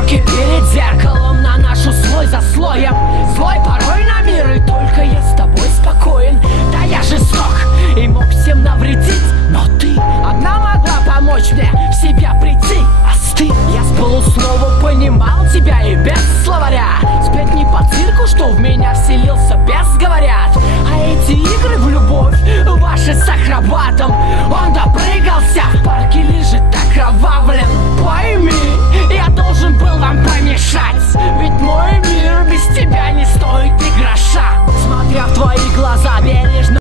гримерки перед зеркалом наношу слой за слоем. Злой порой на мир, и только я с тобой спокоен. Да я жесток и мог всем навредить, но ты одна могла помочь мне в себя прийти. Остынь, я с полуслова понимал тебя и без словаря. Спеть не по цирку, что в меня вселился бес, говорят. А эти игры в любовь ваши с акробатом, он допрыгался, в парке лежит окровавлен. Пойми, я должен был вам помешать, ведь мой мир без тебя